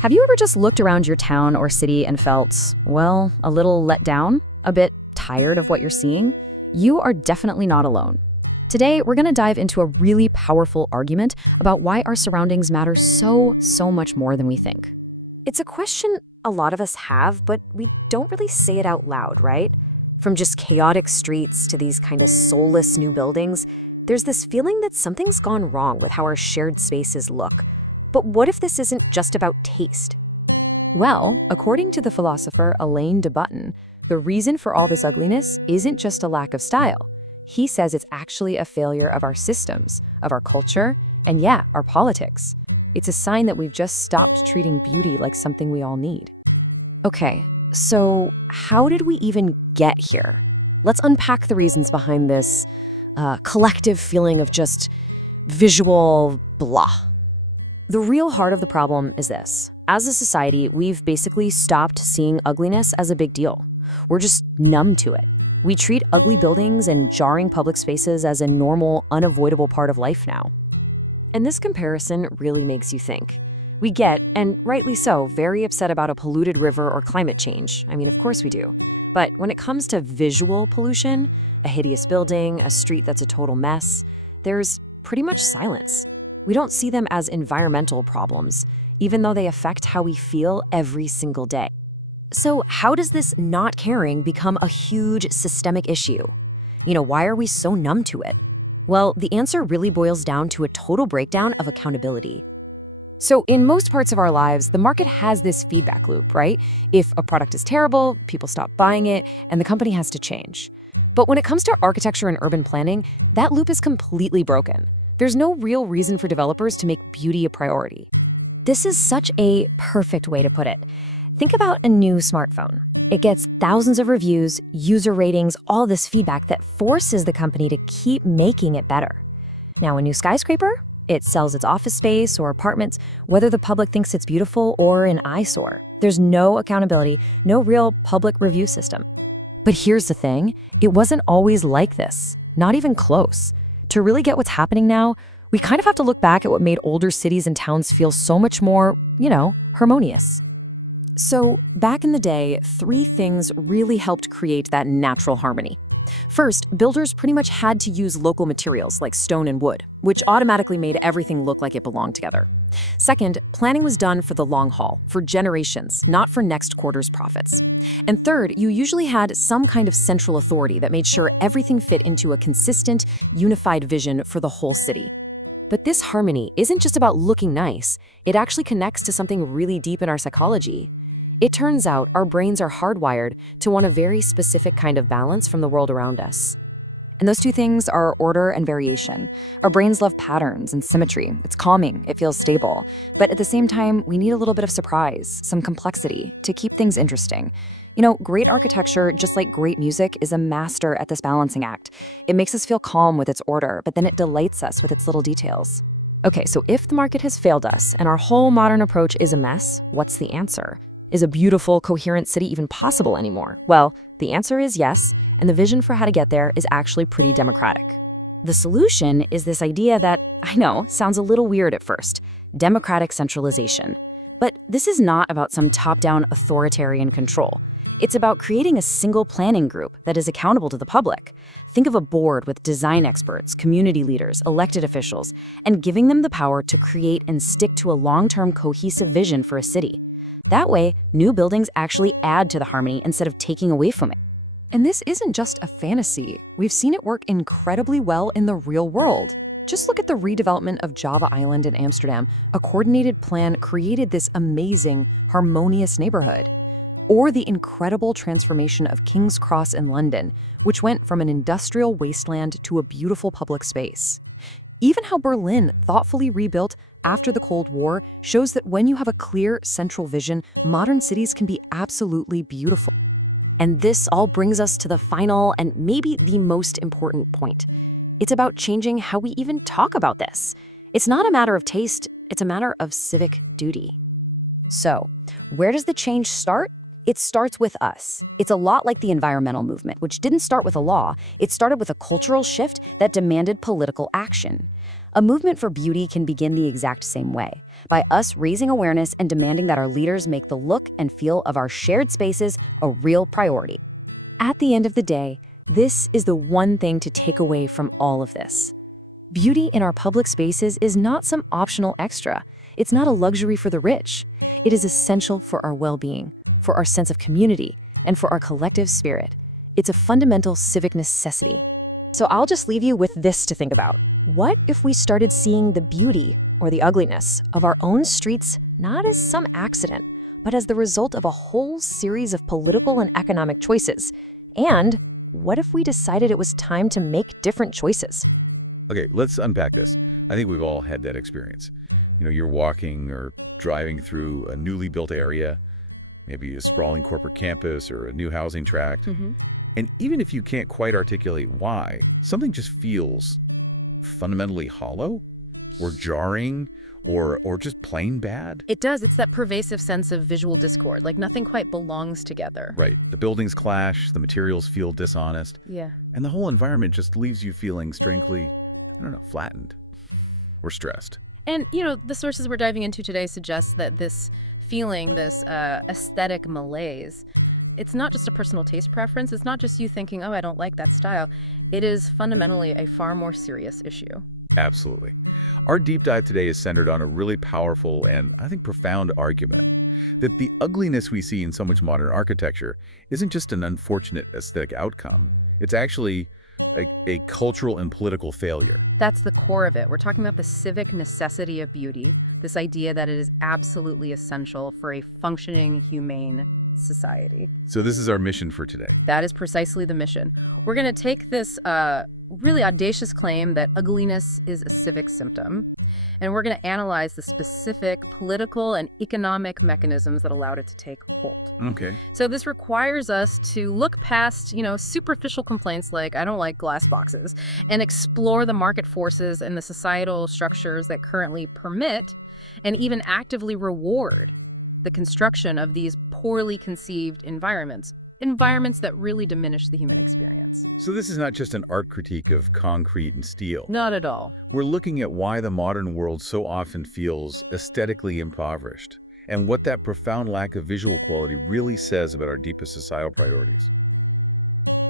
Have you ever just looked around your town or city and felt, well, a little let down, a bit tired of what you're seeing? You are definitely not alone. Today, we're going to dive into a really powerful argument about why our surroundings matter so much more than we think. It's a question a lot of us have, but we don't really say it out loud, right? From just chaotic streets to these kind of soulless new buildings, there's this feeling that something's gone wrong with how our shared spaces look. But what if this isn't just about taste? Well, according to the philosopher Alain de Botton, the reason for all this ugliness isn't just a lack of style. He says it's actually a failure of our systems, of our culture, and yeah, our politics. It's a sign that we've just stopped treating beauty like something we all need. Okay, so how did we even get here? Let's unpack the reasons behind this collective feeling of just visual blah. The real heart of the problem is this. As a society, we've basically stopped seeing ugliness as a big deal. We're just numb to it. We treat ugly buildings and jarring public spaces as a normal, unavoidable part of life now. And this comparison really makes you think. We get, and rightly so, very upset about a polluted river or climate change. I mean, of course we do. But when it comes to visual pollution, a hideous building, a street that's a total mess, there's pretty much silence. We don't see them as environmental problems, even though they affect how we feel every single day. So how does this not caring become a huge systemic issue? Why are we so numb to it? Well, the answer really boils down to a total breakdown of accountability. So in most parts of our lives, the market has this feedback loop, right? If a product is terrible, people stop buying it, and the company has to change. But when it comes to architecture and urban planning, that loop is completely broken. There's no real reason for developers to make beauty a priority. This is such a perfect way to put it. Think about a new smartphone. It gets thousands of reviews, user ratings, all this feedback that forces the company to keep making it better. Now, a new skyscraper? It sells its office space or apartments, whether the public thinks it's beautiful or an eyesore. There's no accountability, no real public review system. But here's the thing, it wasn't always like this, not even close. To really get what's happening now, we kind of have to look back at what made older cities and towns feel so much more, harmonious. So back in the day, 3 things really helped create that natural harmony. First, builders pretty much had to use local materials like stone and wood, which automatically made everything look like it belonged together. Second, planning was done for the long haul, for generations, not for next quarter's profits. And third, you usually had some kind of central authority that made sure everything fit into a consistent, unified vision for the whole city. But this harmony isn't just about looking nice, it actually connects to something really deep in our psychology. It turns out our brains are hardwired to want a very specific kind of balance from the world around us. And those 2 things are order and variation. Our brains love patterns and symmetry. It's calming, it feels stable. But at the same time, we need a little bit of surprise, some complexity, to keep things interesting. Great architecture, just like great music, is a master at this balancing act. It makes us feel calm with its order, but then it delights us with its little details. Okay, so if the market has failed us and our whole modern approach is a mess, what's the answer? Is a beautiful, coherent city even possible anymore? Well, the answer is yes, and the vision for how to get there is actually pretty democratic. The solution is this idea that, I know, sounds a little weird at first, democratic centralization. But this is not about some top-down authoritarian control. It's about creating a single planning group that is accountable to the public. Think of a board with design experts, community leaders, elected officials, and giving them the power to create and stick to a long-term cohesive vision for a city. That way, new buildings actually add to the harmony instead of taking away from it. And this isn't just a fantasy. We've seen it work incredibly well in the real world. Just look at the redevelopment of Java Island in Amsterdam. A coordinated plan created this amazing, harmonious neighborhood. Or the incredible transformation of King's Cross in London, which went from an industrial wasteland to a beautiful public space. Even how Berlin thoughtfully rebuilt after the Cold War shows that when you have a clear central vision, modern cities can be absolutely beautiful. And this all brings us to the final and maybe the most important point. It's about changing how we even talk about this. It's not a matter of taste, it's a matter of civic duty. So, where does the change start? It starts with us. It's a lot like the environmental movement, which didn't start with a law. It started with a cultural shift that demanded political action. A movement for beauty can begin the exact same way, by us raising awareness and demanding that our leaders make the look and feel of our shared spaces a real priority. At the end of the day, this is the one thing to take away from all of this. Beauty in our public spaces is not some optional extra. It's not a luxury for the rich. It is essential for our well-being, for our sense of community, and for our collective spirit. It's a fundamental civic necessity. So I'll just leave you with this to think about. What if we started seeing the beauty or the ugliness of our own streets not as some accident, but as the result of a whole series of political and economic choices? And what if we decided it was time to make different choices? Okay, let's unpack this. I think we've all had that experience. You're walking or driving through a newly built area, maybe a sprawling corporate campus or a new housing tract. And even if you can't quite articulate why, something just feels fundamentally hollow or jarring or just plain bad. It does. It's that pervasive sense of visual discord, like nothing quite belongs together. Right. The buildings clash, the materials feel dishonest. Yeah. And the whole environment just leaves you feeling strangely, flattened or stressed. And, the sources we're diving into today suggest that this feeling, this aesthetic malaise, it's not just a personal taste preference. It's not just you thinking, oh, I don't like that style. It is fundamentally a far more serious issue. Absolutely. Our deep dive today is centered on a really powerful and, I think, profound argument that the ugliness we see in so much modern architecture isn't just an unfortunate aesthetic outcome. It's actually a cultural and political failure. That's the core of it. We're talking about the civic necessity of beauty, this idea that it is absolutely essential for a functioning, humane society. So this is our mission for today. That is precisely the mission. We're going to take this really audacious claim that ugliness is a civic symptom, and we're going to analyze the specific political and economic mechanisms that allowed it to take hold. Okay. So this requires us to look past, superficial complaints like, I don't like glass boxes, and explore the market forces and the societal structures that currently permit and even actively reward the construction of these poorly conceived environments that really diminish the human experience. So this is not just an art critique of concrete and steel. Not at all. We're looking at why the modern world so often feels aesthetically impoverished and what that profound lack of visual quality really says about our deepest societal priorities.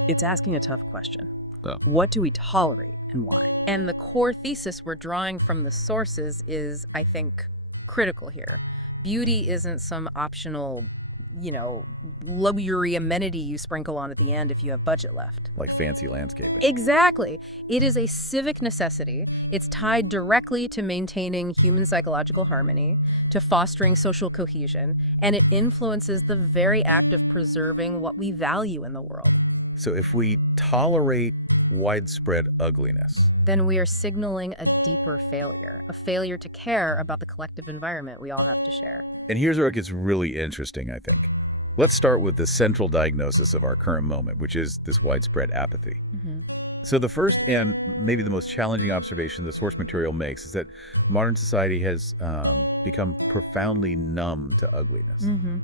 It's asking a tough question. Oh. What do we tolerate and why? And the core thesis we're drawing from the sources is, I think, critical here. Beauty isn't some optional, luxury amenity you sprinkle on at the end if you have budget left. Like fancy landscaping. Exactly. It is a civic necessity. It's tied directly to maintaining human psychological harmony, to fostering social cohesion, and it influences the very act of preserving what we value in the world. So if we tolerate widespread ugliness, then we are signaling a deeper failure, a failure to care about the collective environment we all have to share. and here's where it gets really interesting, I think. Let's start with the central diagnosis of our current moment, which is this widespread apathy. Mm-hmm. So the first and maybe the most challenging observation the source material makes is that modern society has become profoundly numb to ugliness. Mm-hmm.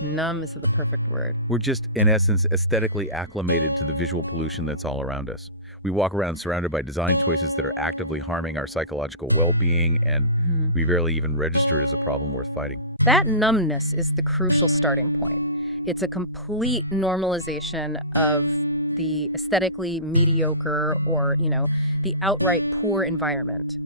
Numb is the perfect word. We're just, in essence, aesthetically acclimated to the visual pollution that's all around us. We walk around surrounded by design choices that are actively harming our psychological well-being, and we rarely even register it as a problem worth fighting. That numbness is the crucial starting point. It's a complete normalization of the aesthetically mediocre or, the outright poor environment.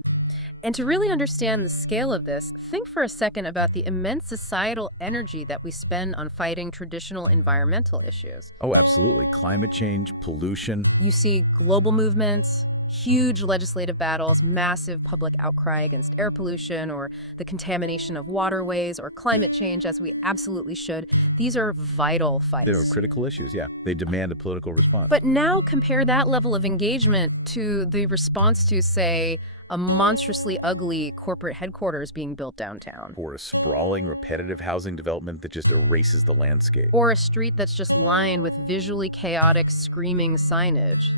And to really understand the scale of this, think for a second about the immense societal energy that we spend on fighting traditional environmental issues. Oh, absolutely. Climate change, pollution. You see global movements, huge legislative battles, massive public outcry against air pollution or the contamination of waterways or climate change, as we absolutely should. These are vital fights. They're critical issues, yeah. They demand a political response. But now compare that level of engagement to the response to, say, a monstrously ugly corporate headquarters being built downtown. Or a sprawling, repetitive housing development that just erases the landscape. Or a street that's just lined with visually chaotic, screaming signage.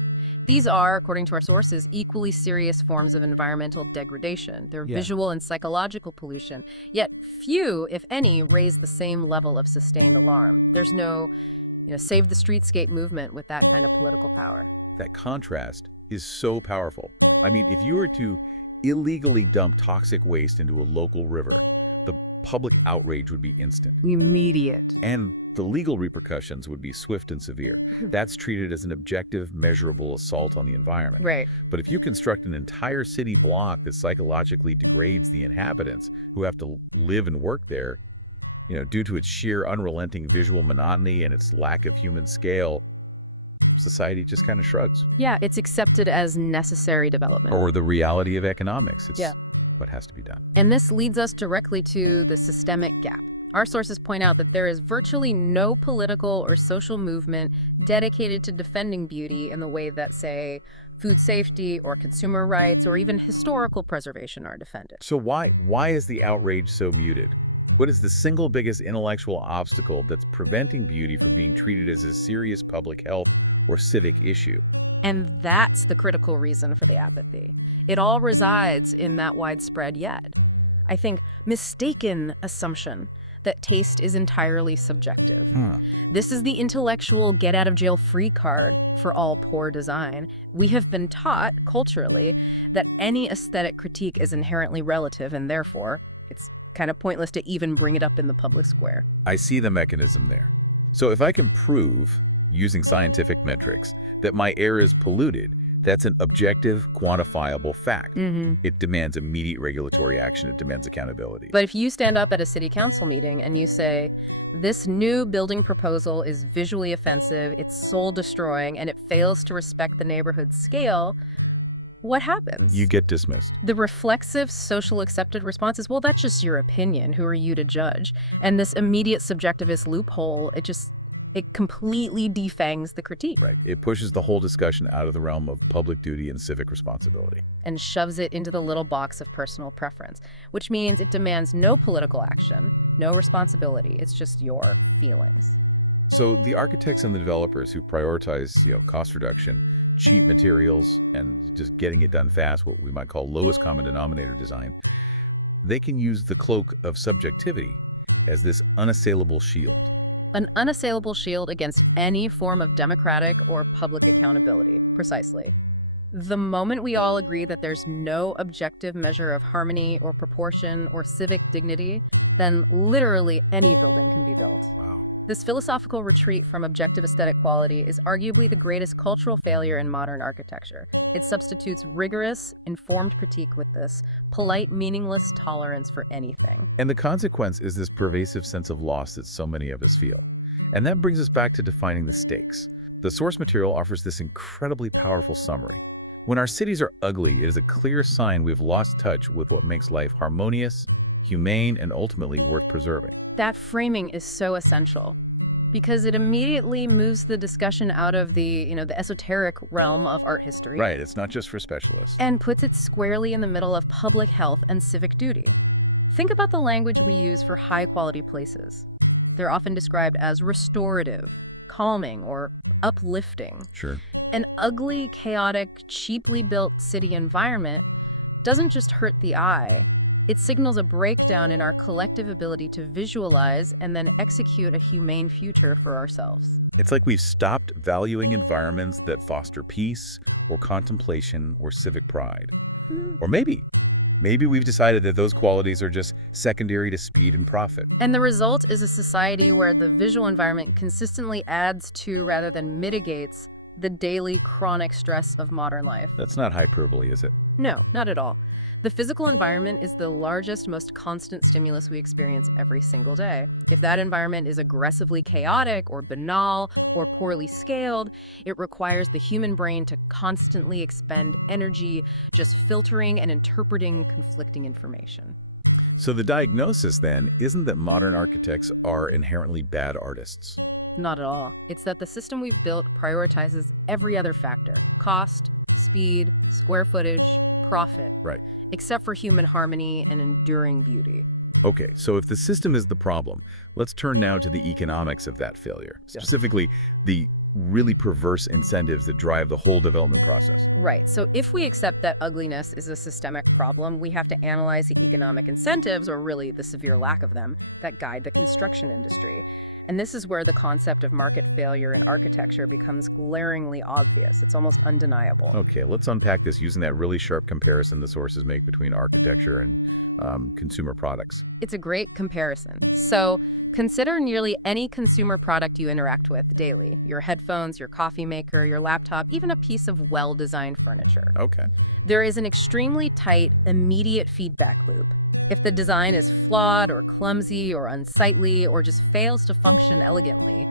These are, according to our sources, equally serious forms of environmental degradation. They're Yeah. visual and psychological pollution, yet few, if any, raise the same level of sustained alarm. There's no, save the streetscape movement with that kind of political power. That contrast is so powerful. I mean, if you were to illegally dump toxic waste into a local river, the public outrage would be instant. Immediate. And the legal repercussions would be swift and severe. That's treated as an objective, measurable assault on the environment. Right. But if you construct an entire city block that psychologically degrades the inhabitants who have to live and work there, due to its sheer unrelenting visual monotony and its lack of human scale, society just kind of shrugs. Yeah, it's accepted as necessary development. Or the reality of economics. It's Yeah. what has to be done. And this leads us directly to the systemic gap. Our sources point out that there is virtually no political or social movement dedicated to defending beauty in the way that, say, food safety or consumer rights or even historical preservation are defended. So why is the outrage so muted? What is the single biggest intellectual obstacle that's preventing beauty from being treated as a serious public health or civic issue? And that's the critical reason for the apathy. It all resides in that widespread yet, I think, mistaken assumption that taste is entirely subjective. This is the intellectual get-out-of-jail-free card for all poor design. We have been taught, culturally, that any aesthetic critique is inherently relative, and therefore, it's kind of pointless to even bring it up in the public square. I see the mechanism there. So if I can prove, using scientific metrics, that my air is polluted, that's an objective, quantifiable fact. It demands immediate regulatory action. It demands accountability. But if you stand up at a city council meeting and you say, this new building proposal is visually offensive, it's soul-destroying, and it fails to respect the neighborhood scale, what happens? You get dismissed. The reflexive, social accepted response is, well, that's just your opinion. Who are you to judge? And this immediate subjectivist loophole, it completely defangs the critique. Right. It pushes the whole discussion out of the realm of public duty and civic responsibility. And shoves it into the little box of personal preference, which means it demands no political action, no responsibility. It's just your feelings. So the architects and the developers who prioritize, cost reduction, cheap materials, and just getting it done fast, what we might call lowest common denominator design, they can use the cloak of subjectivity as this unassailable shield. An unassailable shield against any form of democratic or public accountability. Precisely. The moment we all agree that there's no objective measure of harmony or proportion or civic dignity, then literally any building can be built. Wow. This philosophical retreat from objective aesthetic quality is arguably the greatest cultural failure in modern architecture. It substitutes rigorous, informed critique with this polite, meaningless tolerance for anything. And the consequence is this pervasive sense of loss that so many of us feel. And that brings us back to defining the stakes. The source material offers this incredibly powerful summary. When our cities are ugly, it is a clear sign we've lost touch with what makes life harmonious, humane, and ultimately worth preserving. That framing is so essential because it immediately moves the discussion out of the esoteric realm of art history. Right, it's not just for specialists. And puts it squarely in the middle of public health and civic duty. Think about the language we use for high-quality places. They're often described as restorative, calming, or uplifting. Sure. An ugly, chaotic, cheaply built city environment doesn't just hurt the eye. It signals a breakdown in our collective ability to visualize and then execute a humane future for ourselves. It's like we've stopped valuing environments that foster peace or contemplation or civic pride. Or maybe we've decided that those qualities are just secondary to speed and profit. And the result is a society where the visual environment consistently adds to rather than mitigates the daily chronic stress of modern life. That's not hyperbole, is it? No, not at all. The physical environment is the largest, most constant stimulus we experience every single day. If that environment is aggressively chaotic or banal or poorly scaled, it requires the human brain to constantly expend energy just filtering and interpreting conflicting information. So the diagnosis then isn't that modern architects are inherently bad artists. Not at all. It's that the system we've built prioritizes every other factor: cost, speed, square footage, profit. Right. Except for human harmony and enduring beauty. Okay, so if the system is the problem, let's turn now to the economics of that failure, specifically the really perverse incentives that drive the whole development process. Right. So if we accept that ugliness is a systemic problem, we have to analyze the economic incentives, or really the severe lack of them, that guide the construction industry. And this is where the concept of market failure in architecture becomes glaringly obvious. It's almost undeniable. Okay, let's unpack this using that really sharp comparison the sources make between architecture and consumer products. It's a great comparison. So consider nearly any consumer product you interact with daily: your headphones, your coffee maker, your laptop, even a piece of well-designed furniture. Okay. There is an extremely tight, immediate feedback loop. If the design is flawed or clumsy or unsightly or just fails to function elegantly,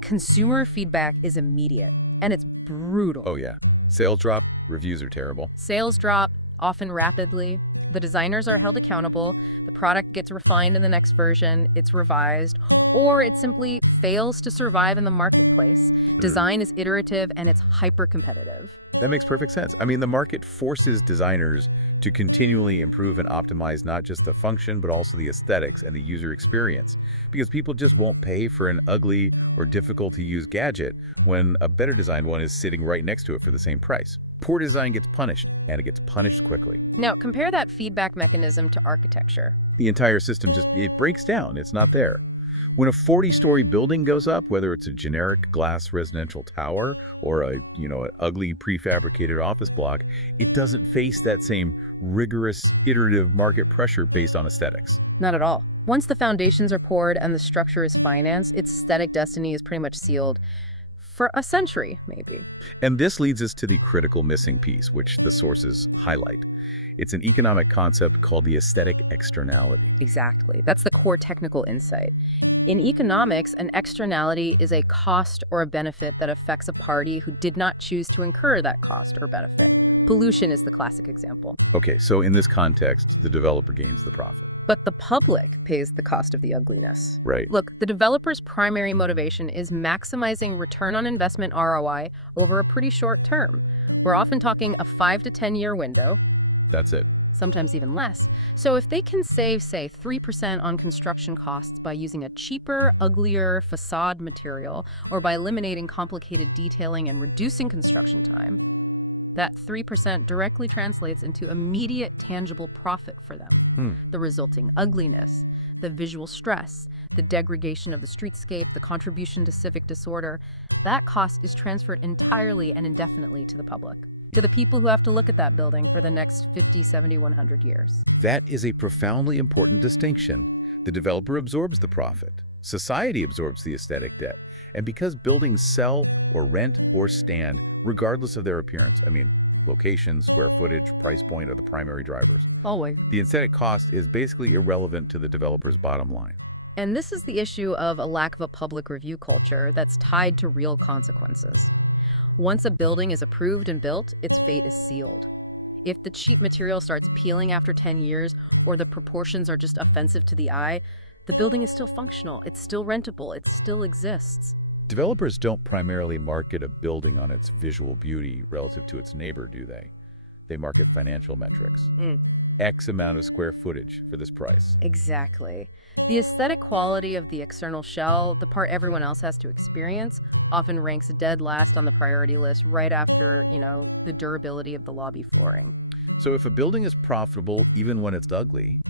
consumer feedback is immediate, and it's brutal. Oh, yeah. Sales drop, reviews are terrible. Sales drop, often rapidly. The designers are held accountable. The product gets refined in the next version, it's revised, or it simply fails to survive in the marketplace. Design is iterative and it's hyper-competitive. That makes perfect sense. I mean, the market forces designers to continually improve and optimize not just the function, but also the aesthetics and the user experience, because people just won't pay for an ugly or difficult to use gadget when a better designed one is sitting right next to it for the same price. Poor design gets punished, and it gets punished quickly. Now, compare that feedback mechanism to architecture. The entire system it breaks down. It's not there. When a 40-story building goes up, whether it's a generic glass residential tower or an ugly prefabricated office block, it doesn't face that same rigorous, iterative market pressure based on aesthetics. Not at all. Once the foundations are poured and the structure is financed, its aesthetic destiny is pretty much sealed for a century, maybe. And this leads us to the critical missing piece, which the sources highlight. It's an economic concept called the aesthetic externality. Exactly. That's the core technical insight. In economics, an externality is a cost or a benefit that affects a party who did not choose to incur that cost or benefit. Pollution is the classic example. Okay, so in this context, the developer gains the profit. But the public pays the cost of the ugliness. Right. Look, the developer's primary motivation is maximizing return on investment ROI over a pretty short term. We're often talking a 5 to 10 year window. That's it. Sometimes even less. So if they can save, say, 3% on construction costs by using a cheaper, uglier facade material, or by eliminating complicated detailing and reducing construction time, that 3% directly translates into immediate tangible profit for them. The resulting ugliness, the visual stress, the degradation of the streetscape, the contribution to civic disorder, that cost is transferred entirely and indefinitely to the public, to the people who have to look at that building for the next 50, 70, 100 years. That is a profoundly important distinction. The developer absorbs the profit. Society absorbs the aesthetic debt. And because buildings sell or rent or stand, regardless of their appearance, location, square footage, price point are the primary drivers. Always. The aesthetic cost is basically irrelevant to the developer's bottom line. And this is the issue of a lack of a public review culture that's tied to real consequences. Once a building is approved and built, its fate is sealed. If the cheap material starts peeling after 10 years, or the proportions are just offensive to the eye, the building is still functional, it's still rentable, it still exists. Developers don't primarily market a building on its visual beauty relative to its neighbor, do they? They market financial metrics. X amount of square footage for this price. Exactly. The aesthetic quality of the external shell, the part everyone else has to experience, often ranks dead last on the priority list right after, the durability of the lobby flooring. So if a building is profitable even when it's ugly,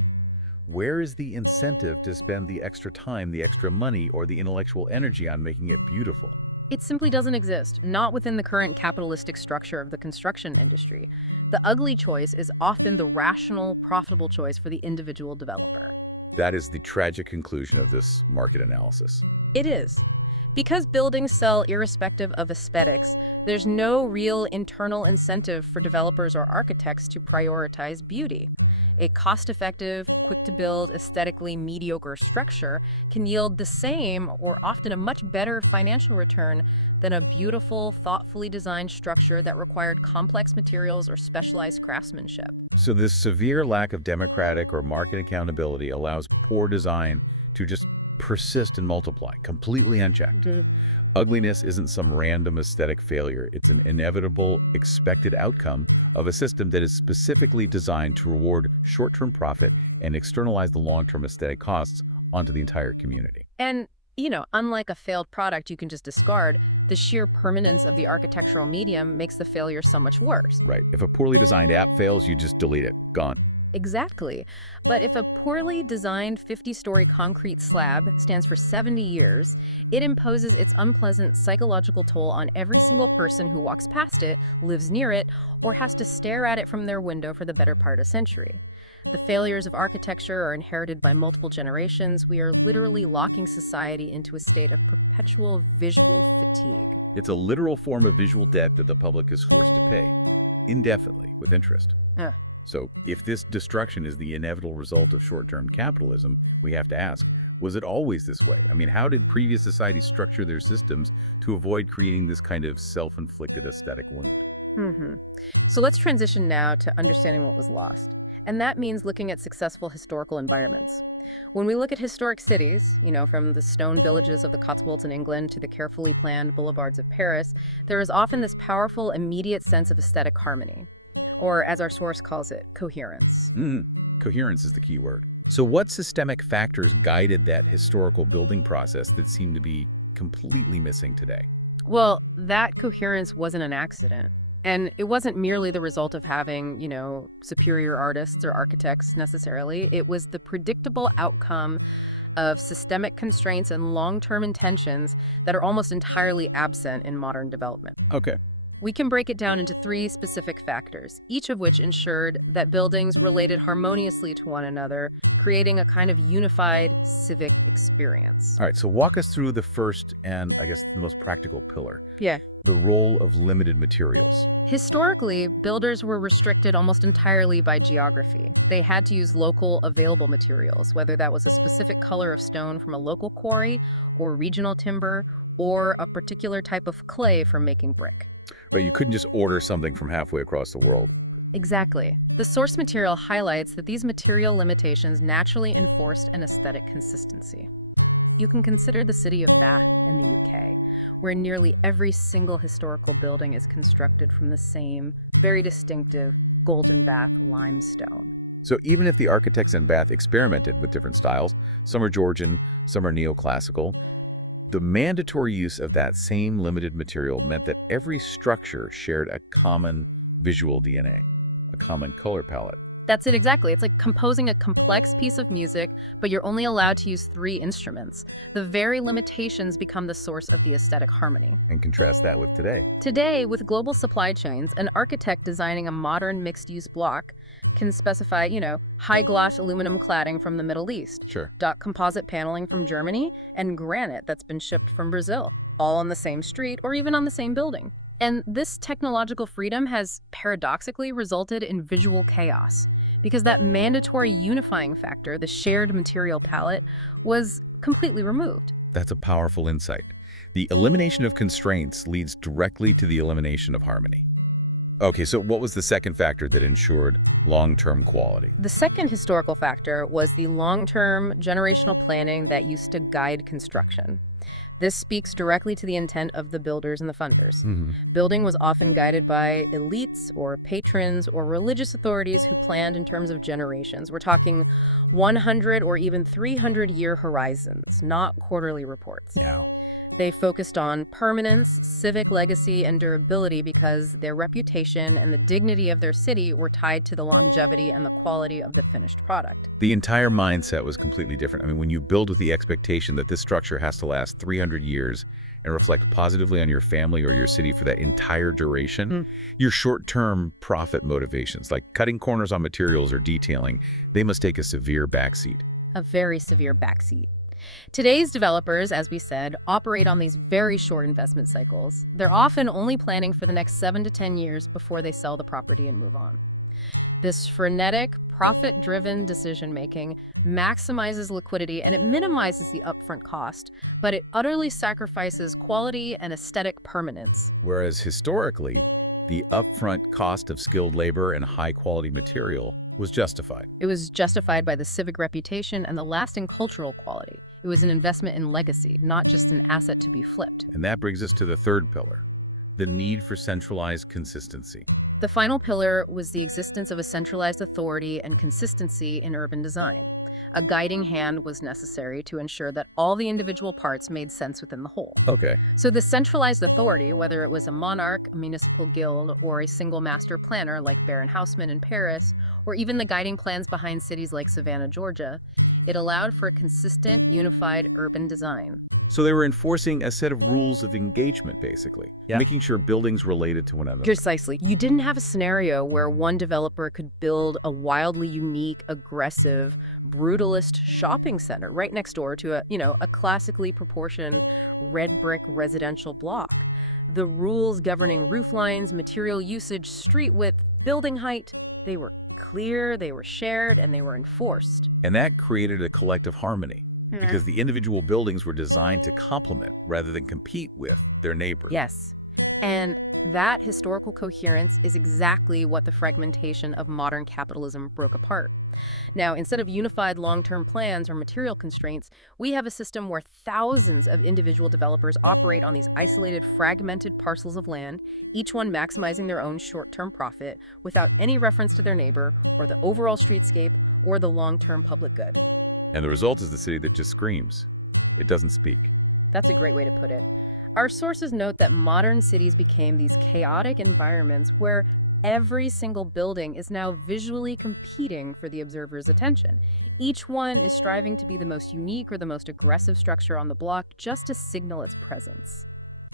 where is the incentive to spend the extra time, the extra money, or the intellectual energy on making it beautiful? It simply doesn't exist, not within the current capitalistic structure of the construction industry. The ugly choice is often the rational, profitable choice for the individual developer. That is the tragic conclusion of this market analysis. It is. Because buildings sell irrespective of aesthetics, there's no real internal incentive for developers or architects to prioritize beauty. A cost-effective, quick-to-build, aesthetically mediocre structure can yield the same or often a much better financial return than a beautiful, thoughtfully designed structure that required complex materials or specialized craftsmanship. So this severe lack of democratic or market accountability allows poor design to just persist and multiply, completely unchecked. Ugliness isn't some random aesthetic failure. It's an inevitable, expected outcome of a system that is specifically designed to reward short-term profit and externalize the long-term aesthetic costs onto the entire community. And Unlike a failed product you can just discard, the sheer permanence of the architectural medium makes the failure so much worse. Right. If a poorly designed app fails, you just delete it. Gone. Exactly. But if a poorly designed 50-story concrete slab stands for 70 years, it imposes its unpleasant psychological toll on every single person who walks past it, lives near it, or has to stare at it from their window for the better part of a century. The failures of architecture are inherited by multiple generations. We are literally locking society into a state of perpetual visual fatigue. It's a literal form of visual debt that the public is forced to pay, indefinitely, with interest. Ugh. So if this destruction is the inevitable result of short-term capitalism, we have to ask, was it always this way? I mean, how did previous societies structure their systems to avoid creating this kind of self-inflicted aesthetic wound? So let's transition now to understanding what was lost. And that means looking at successful historical environments. When we look at historic cities, from the stone villages of the Cotswolds in England to the carefully planned boulevards of Paris, there is often this powerful, immediate sense of aesthetic harmony. Or, as our source calls it, coherence. Coherence is the key word. So what systemic factors guided that historical building process that seem to be completely missing today? Well, that coherence wasn't an accident. And it wasn't merely the result of having, superior artists or architects necessarily. It was the predictable outcome of systemic constraints and long-term intentions that are almost entirely absent in modern development. Okay. We can break it down into 3 specific factors, each of which ensured that buildings related harmoniously to one another, creating a kind of unified civic experience. All right, so walk us through the first and, I guess, the most practical pillar. Yeah. The role of limited materials. Historically, builders were restricted almost entirely by geography. They had to use local available materials, whether that was a specific color of stone from a local quarry or regional timber or a particular type of clay for making brick. Right, you couldn't just order something from halfway across the world. Exactly. The source material highlights that these material limitations naturally enforced an aesthetic consistency. You can consider the city of Bath in the UK, where nearly every single historical building is constructed from the same, very distinctive Golden Bath limestone. So even if the architects in Bath experimented with different styles, some are Georgian, some are neoclassical, the mandatory use of that same limited material meant that every structure shared a common visual DNA, a common color palette. That's it exactly. It's like composing a complex piece of music, but you're only allowed to use 3 instruments. The very limitations become the source of the aesthetic harmony. And contrast that with today. Today, with global supply chains, an architect designing a modern mixed-use block can specify, high-gloss aluminum cladding from the Middle East, Sure. duck composite paneling from Germany, and granite that's been shipped from Brazil, all on the same street or even on the same building. And this technological freedom has paradoxically resulted in visual chaos because that mandatory unifying factor, the shared material palette, was completely removed. That's a powerful insight. The elimination of constraints leads directly to the elimination of harmony. Okay, so what was the second factor that ensured long-term quality? The second historical factor was the long-term generational planning that used to guide construction. This speaks directly to the intent of the builders and the funders. Building was often guided by elites or patrons or religious authorities who planned in terms of generations. We're talking 100 or even 300-year horizons, not quarterly reports. Yeah. They focused on permanence, civic legacy, and durability because their reputation and the dignity of their city were tied to the longevity and the quality of the finished product. The entire mindset was completely different. I mean, when you build with the expectation that this structure has to last 300 years and reflect positively on your family or your city for that entire duration, your short-term profit motivations, like cutting corners on materials or detailing, they must take a severe backseat. A very severe backseat. Today's developers, as we said, operate on these very short investment cycles. They're often only planning for the next 7 to 10 years before they sell the property and move on. This frenetic, profit-driven decision-making maximizes liquidity and it minimizes the upfront cost, but it utterly sacrifices quality and aesthetic permanence. Whereas historically, the upfront cost of skilled labor and high-quality material was justified. It was justified by the civic reputation and the lasting cultural quality. It was an investment in legacy, not just an asset to be flipped. And that brings us to the third pillar, the need for centralized consistency. The final pillar was the existence of a centralized authority and consistency in urban design. A guiding hand was necessary to ensure that all the individual parts made sense within the whole. Okay. So the centralized authority, whether it was a monarch, a municipal guild, or a single master planner like Baron Haussmann in Paris, or even the guiding plans behind cities like Savannah, Georgia, it allowed for a consistent, unified urban design. So they were enforcing a set of rules of engagement, basically, making sure buildings related to one another. Precisely. You didn't have a scenario where one developer could build a wildly unique, aggressive, brutalist shopping center right next door to a classically proportioned red brick residential block. The rules governing roof lines, material usage, street width, building height, they were clear, they were shared, and they were enforced. And that created a collective harmony. Because the individual buildings were designed to complement rather than compete with their neighbors. Yes. And that historical coherence is exactly what the fragmentation of modern capitalism broke apart. Now, instead of unified long-term plans or material constraints, we have a system where thousands of individual developers operate on these isolated, fragmented parcels of land, each one maximizing their own short-term profit without any reference to their neighbor or the overall streetscape or the long-term public good. And the result is the city that just screams. It doesn't speak. That's a great way to put it. Our sources note that modern cities became these chaotic environments where every single building is now visually competing for the observer's attention. Each one is striving to be the most unique or the most aggressive structure on the block just to signal its presence.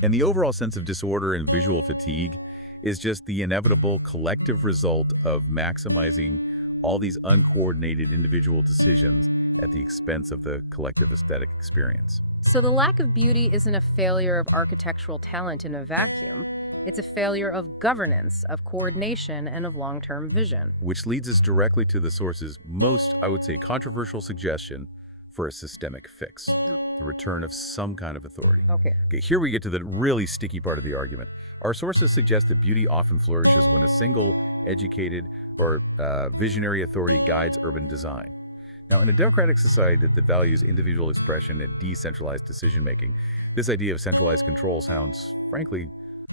And the overall sense of disorder and visual fatigue is just the inevitable collective result of maximizing all these uncoordinated individual decisions at the expense of the collective aesthetic experience. So the lack of beauty isn't a failure of architectural talent in a vacuum. It's a failure of governance, of coordination, and of long-term vision. Which leads us directly to the source's most, I would say, controversial suggestion for a systemic fix, the return of some kind of authority. Okay, here we get to the really sticky part of the argument. Our sources suggest that beauty often flourishes when a single, educated, or visionary authority guides urban design. Now, in a democratic society that values individual expression and decentralized decision-making, this idea of centralized control sounds, frankly,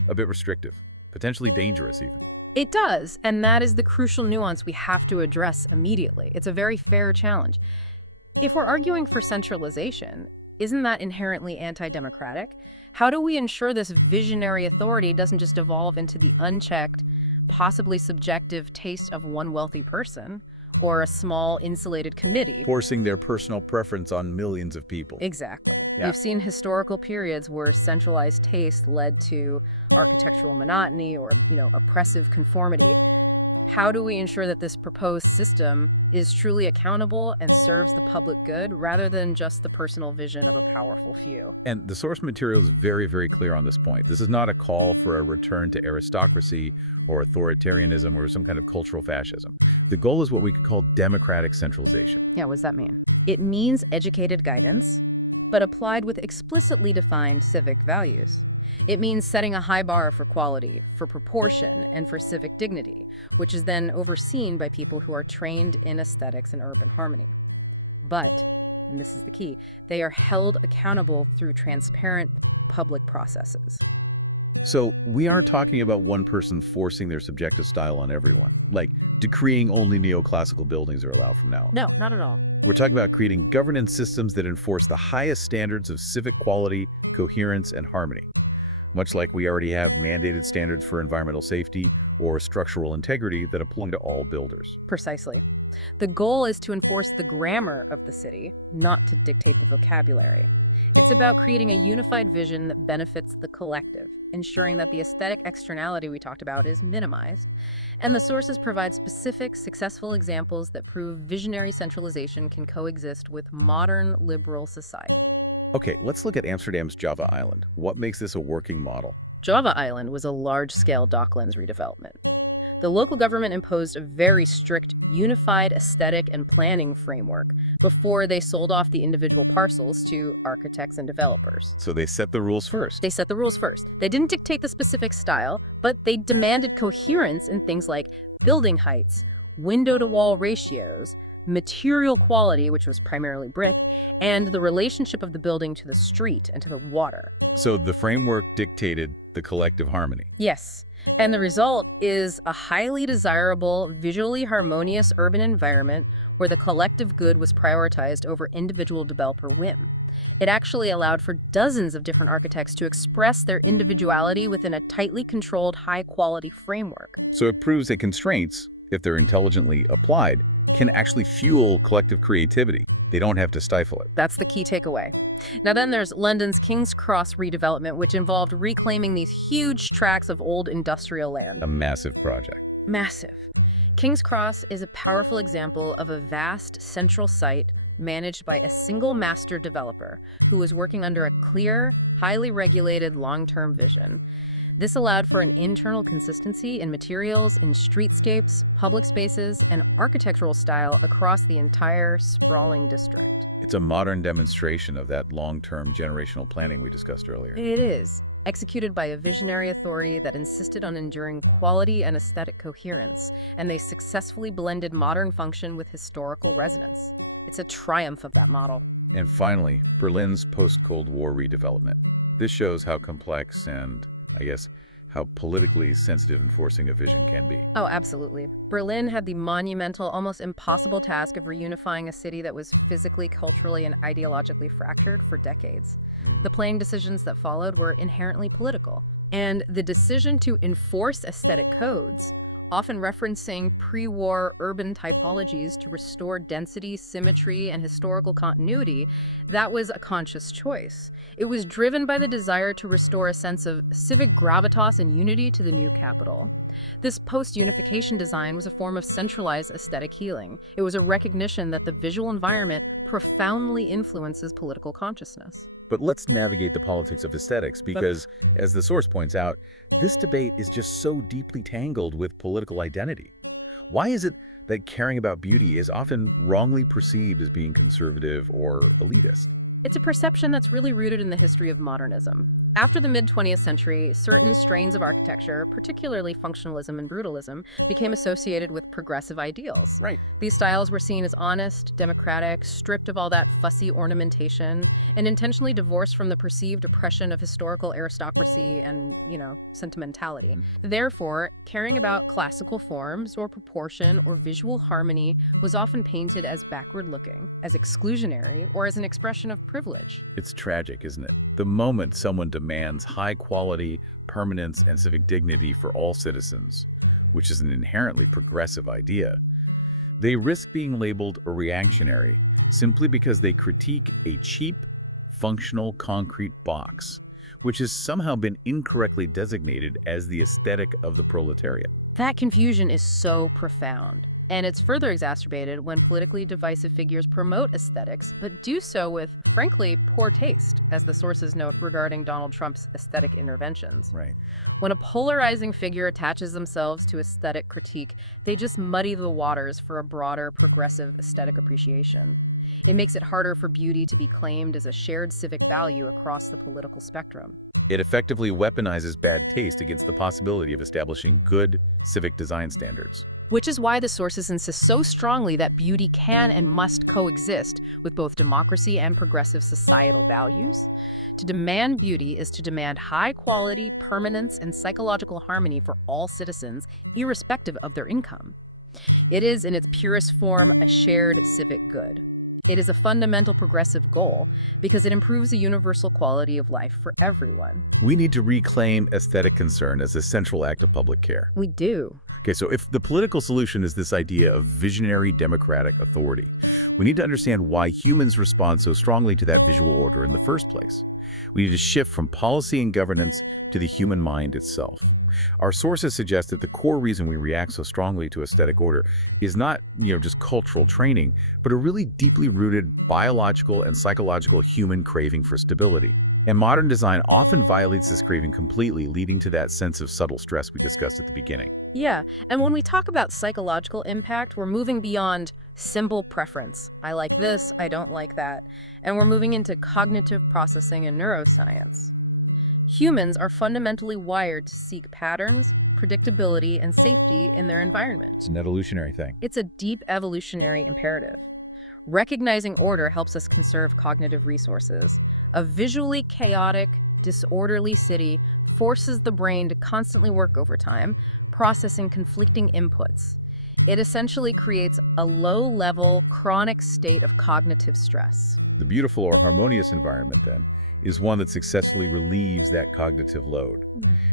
a bit restrictive, potentially dangerous even. it does, and that is the crucial nuance we have to address immediately. It's a very fair challenge. If we're arguing for centralization, isn't that inherently anti-democratic? How do we ensure this visionary authority doesn't just evolve into the unchecked, possibly subjective taste of one wealthy person or a small insulated committee? Forcing their personal preference on millions of people. Exactly. Yeah. We've seen historical periods where centralized taste led to architectural monotony or, oppressive conformity. How do we ensure that this proposed system is truly accountable and serves the public good rather than just the personal vision of a powerful few? And the source material is very, very clear on this point. This is not a call for a return to aristocracy or authoritarianism or some kind of cultural fascism. The goal is what we could call democratic centralization. Yeah, what does that mean? It means educated guidance, but applied with explicitly defined civic values. It means setting a high bar for quality, for proportion, and for civic dignity, which is then overseen by people who are trained in aesthetics and urban harmony. But, and this is the key, they are held accountable through transparent public processes. So we aren't talking about one person forcing their subjective style on everyone, like decreeing only neoclassical buildings are allowed from now on. No, not at all. We're talking about creating governance systems that enforce the highest standards of civic quality, coherence, and harmony. Much like we already have mandated standards for environmental safety or structural integrity that apply to all builders. Precisely. The goal is to enforce the grammar of the city, not to dictate the vocabulary. It's about creating a unified vision that benefits the collective, ensuring that the aesthetic externality we talked about is minimized. And the sources provide specific, successful examples that prove visionary centralization can coexist with modern liberal society. Okay, let's look at Amsterdam's Java Island. What makes this a working model? Java Island was a large-scale docklands redevelopment. The local government imposed a very strict, unified aesthetic and planning framework before they sold off the individual parcels to architects and developers. So they set the rules first. They set the rules first. They didn't dictate the specific style, but they demanded coherence in things like building heights, window-to-wall ratios, material quality, which was primarily brick, and the relationship of the building to the street and to the water. So the framework dictated the collective harmony. Yes, and the result is a highly desirable, visually harmonious urban environment where the collective good was prioritized over individual developer whim. It actually allowed for dozens of different architects to express their individuality within a tightly controlled, high-quality framework. So it proves that constraints, if they're intelligently applied, can actually fuel collective creativity. They don't have to stifle it. That's the key takeaway. Now then there's London's King's Cross redevelopment, which involved reclaiming these huge tracts of old industrial land. A massive project. Massive. King's Cross is a powerful example of a vast central site managed by a single master developer who was working under a clear, highly regulated long-term vision. This allowed for an internal consistency in materials, in streetscapes, public spaces, and architectural style across the entire sprawling district. It's a modern demonstration of that long-term generational planning we discussed earlier. It is, executed by a visionary authority that insisted on enduring quality and aesthetic coherence, and they successfully blended modern function with historical resonance. It's a triumph of that model. And finally, Berlin's post-Cold War redevelopment. This shows how complex and, I guess, how politically sensitive enforcing a vision can be. Oh, absolutely. Berlin had the monumental, almost impossible task of reunifying a city that was physically, culturally, and ideologically fractured for decades. The planning decisions that followed were inherently political. And the decision to enforce aesthetic codes, often referencing pre-war urban typologies to restore density, symmetry, and historical continuity, that was a conscious choice. It was driven by the desire to restore a sense of civic gravitas and unity to the new capital. This post-unification design was a form of centralized aesthetic healing. It was a recognition that the visual environment profoundly influences political consciousness. But let's navigate the politics of aesthetics because, as the source points out, this debate is just so deeply tangled with political identity. Why is it that caring about beauty is often wrongly perceived as being conservative or elitist? It's a perception that's really rooted in the history of modernism. After the mid-20th century, certain strains of architecture, particularly functionalism and brutalism, became associated with progressive ideals. Right. These styles were seen as honest, democratic, stripped of all that fussy ornamentation, and intentionally divorced from the perceived oppression of historical aristocracy and, sentimentality. Therefore, caring about classical forms or proportion or visual harmony was often painted as backward-looking, as exclusionary, or as an expression of privilege. It's tragic, isn't it? The moment someone demands high quality, permanence, and civic dignity for all citizens, which is an inherently progressive idea, they risk being labeled a reactionary simply because they critique a cheap, functional concrete box, which has somehow been incorrectly designated as the aesthetic of the proletariat. That confusion is so profound. And it's further exacerbated when politically divisive figures promote aesthetics, but do so with, frankly, poor taste, as the sources note regarding Donald Trump's aesthetic interventions. Right. When a polarizing figure attaches themselves to aesthetic critique, they just muddy the waters for a broader, progressive aesthetic appreciation. It makes it harder for beauty to be claimed as a shared civic value across the political spectrum. It effectively weaponizes bad taste against the possibility of establishing good civic design standards. Which is why the sources insist so strongly that beauty can and must coexist with both democracy and progressive societal values. To demand beauty is to demand high quality, permanence, and psychological harmony for all citizens, irrespective of their income. It is, in its purest form, a shared civic good. It is a fundamental progressive goal because it improves the universal quality of life for everyone. We need to reclaim aesthetic concern as a central act of public care. We do. Okay, so if the political solution is this idea of visionary democratic authority, we need to understand why humans respond so strongly to that visual order in the first place. We need to shift from policy and governance to the human mind itself. Our sources suggest that the core reason we react so strongly to aesthetic order is not, just cultural training, but a really deeply rooted biological and psychological human craving for stability. And modern design often violates this craving completely, leading to that sense of subtle stress we discussed at the beginning. Yeah, and when we talk about psychological impact, we're moving beyond simple preference. I like this, I don't like that. And we're moving into cognitive processing and neuroscience. Humans are fundamentally wired to seek patterns, predictability, and safety in their environment. It's an evolutionary thing. It's a deep evolutionary imperative. Recognizing order helps us conserve cognitive resources. A visually chaotic, disorderly city forces the brain to constantly work overtime, processing conflicting inputs. It essentially creates a low-level, chronic state of cognitive stress. The beautiful or harmonious environment, then, is one that successfully relieves that cognitive load.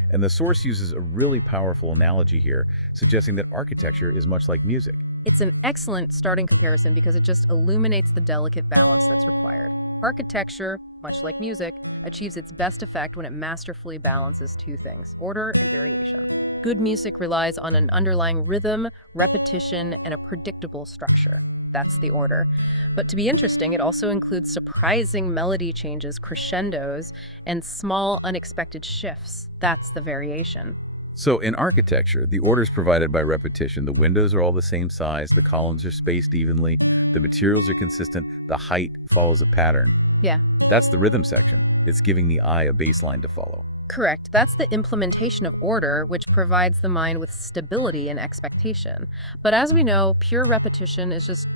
And the source uses a really powerful analogy here, suggesting that architecture is much like music. It's an excellent starting comparison because it just illuminates the delicate balance that's required. Architecture, much like music, achieves its best effect when it masterfully balances two things: order and variation. Good music relies on an underlying rhythm, repetition, and a predictable structure. That's the order. But to be interesting, it also includes surprising melody changes, crescendos, and small unexpected shifts. That's the variation. So in architecture, the order is provided by repetition. The windows are all the same size, the columns are spaced evenly, the materials are consistent, the height follows a pattern. Yeah. That's the rhythm section. It's giving the eye a baseline to follow. Correct. That's the implementation of order, which provides the mind with stability and expectation. But as we know, pure repetition is just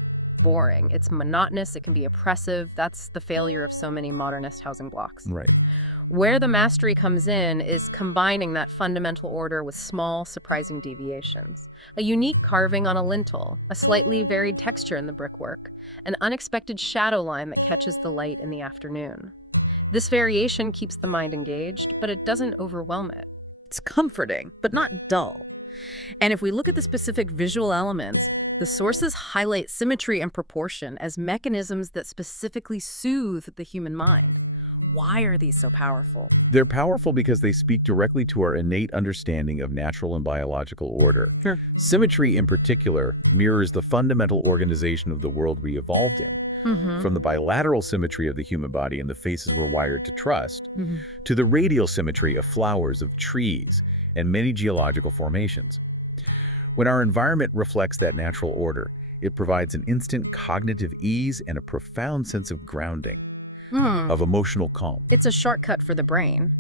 boring. It's monotonous. It can be oppressive. That's the failure of so many modernist housing blocks. Right. Where the mastery comes in is combining that fundamental order with small, surprising deviations. A unique carving on a lintel, a slightly varied texture in the brickwork, an unexpected shadow line that catches the light in the afternoon. This variation keeps the mind engaged, but it doesn't overwhelm it. It's comforting, but not dull. And if we look at the specific visual elements, the sources highlight symmetry and proportion as mechanisms that specifically soothe the human mind. Why are these so powerful? They're powerful because they speak directly to our innate understanding of natural and biological order. Sure. Symmetry, in particular, mirrors the fundamental organization of the world we evolved in. From the bilateral symmetry of the human body and the faces we're wired to trust, to the radial symmetry of flowers, of trees, and many geological formations. When our environment reflects that natural order, it provides an instant cognitive ease and a profound sense of grounding, of emotional calm. It's a shortcut for the brain.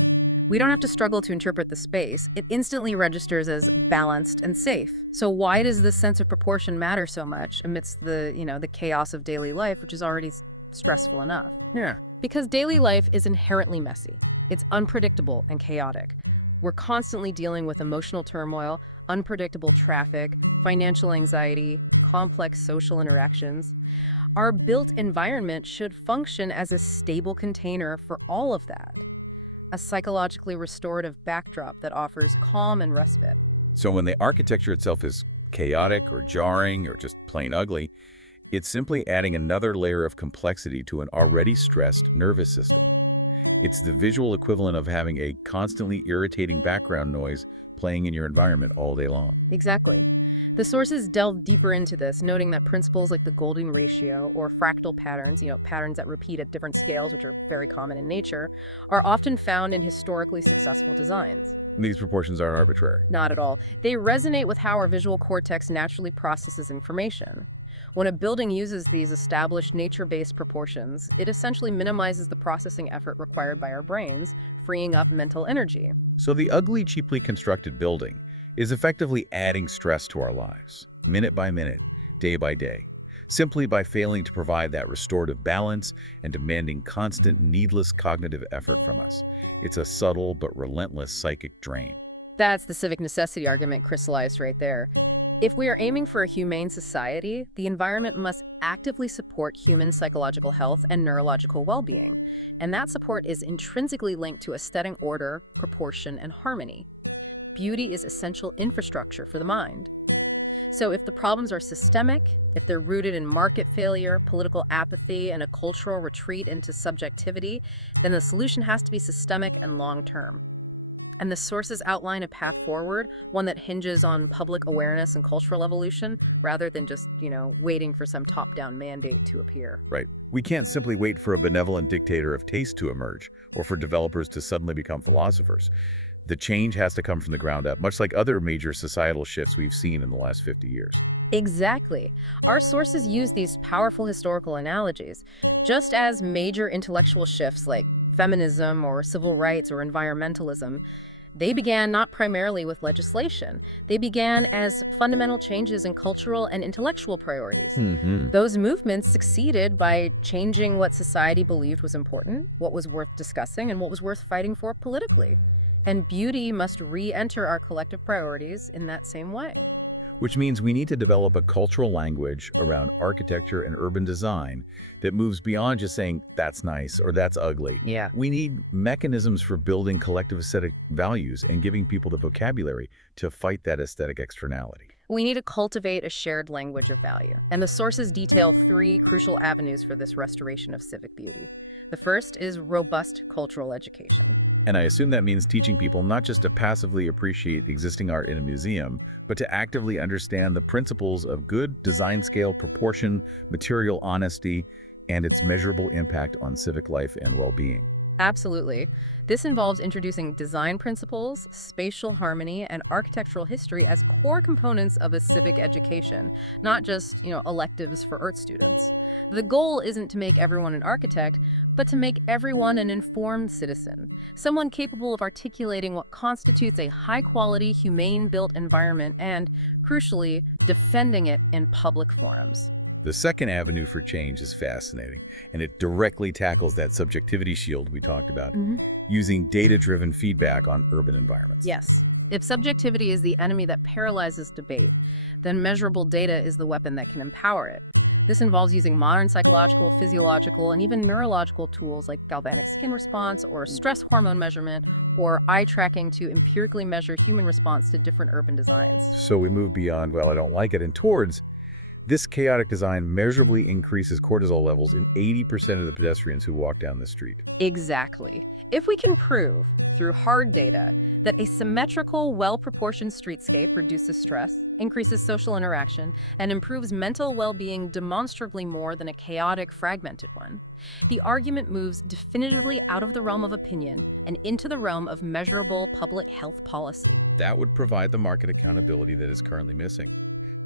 We don't have to struggle to interpret the space. It instantly registers as balanced and safe. So why does this sense of proportion matter so much amidst the chaos of daily life, which is already stressful enough? Yeah. Because daily life is inherently messy. It's unpredictable and chaotic. We're constantly dealing with emotional turmoil, unpredictable traffic, financial anxiety, complex social interactions. Our built environment should function as a stable container for all of that. A psychologically restorative backdrop that offers calm and respite. So when the architecture itself is chaotic or jarring or just plain ugly, it's simply adding another layer of complexity to an already stressed nervous system. It's the visual equivalent of having a constantly irritating background noise playing in your environment all day long. Exactly. The sources delve deeper into this, noting that principles like the golden ratio or fractal patterns, patterns that repeat at different scales, which are very common in nature, are often found in historically successful designs. These proportions aren't arbitrary. Not at all. They resonate with how our visual cortex naturally processes information. When a building uses these established nature-based proportions, it essentially minimizes the processing effort required by our brains, freeing up mental energy. So the ugly, cheaply constructed building is effectively adding stress to our lives, minute by minute, day by day, simply by failing to provide that restorative balance and demanding constant, needless cognitive effort from us. It's a subtle but relentless psychic drain. That's the civic necessity argument crystallized right there. If we are aiming for a humane society, the environment must actively support human psychological health and neurological well-being, and that support is intrinsically linked to aesthetic order, proportion, and harmony. Beauty is essential infrastructure for the mind. So if the problems are systemic, if they're rooted in market failure, political apathy, and a cultural retreat into subjectivity, then the solution has to be systemic and long-term. And the sources outline a path forward, one that hinges on public awareness and cultural evolution, rather than just, waiting for some top-down mandate to appear. Right. We can't simply wait for a benevolent dictator of taste to emerge, or for developers to suddenly become philosophers. The change has to come from the ground up, much like other major societal shifts we've seen in the last 50 years. Exactly. Our sources use these powerful historical analogies, just as major intellectual shifts like feminism or civil rights or environmentalism, they began not primarily with legislation. They began as fundamental changes in cultural and intellectual priorities. Those movements succeeded by changing what society believed was important, what was worth discussing, and what was worth fighting for politically. And beauty must re-enter our collective priorities in that same way. Which means we need to develop a cultural language around architecture and urban design that moves beyond just saying, that's nice or that's ugly. Yeah. We need mechanisms for building collective aesthetic values and giving people the vocabulary to fight that aesthetic externality. We need to cultivate a shared language of value. And the sources detail 3 crucial avenues for this restoration of civic beauty. The first is robust cultural education. And I assume that means teaching people not just to passively appreciate existing art in a museum, but to actively understand the principles of good design scale, proportion, material honesty, and its measurable impact on civic life and well-being. Absolutely. This involves introducing design principles, spatial harmony, and architectural history as core components of a civic education, not just, electives for art students. The goal isn't to make everyone an architect, but to make everyone an informed citizen, someone capable of articulating what constitutes a high-quality, humane-built environment and, crucially, defending it in public forums. The second avenue for change is fascinating, and it directly tackles that subjectivity shield we talked about, using data-driven feedback on urban environments. Yes. If subjectivity is the enemy that paralyzes debate, then measurable data is the weapon that can empower it. This involves using modern psychological, physiological, and even neurological tools like galvanic skin response or stress hormone measurement or eye tracking to empirically measure human response to different urban designs. So we move beyond, well, I don't like it, and towards this chaotic design measurably increases cortisol levels in 80% of the pedestrians who walk down the street. Exactly. If we can prove through hard data that a symmetrical, well-proportioned streetscape reduces stress, increases social interaction, and improves mental well-being demonstrably more than a chaotic, fragmented one, the argument moves definitively out of the realm of opinion and into the realm of measurable public health policy. That would provide the market accountability that is currently missing.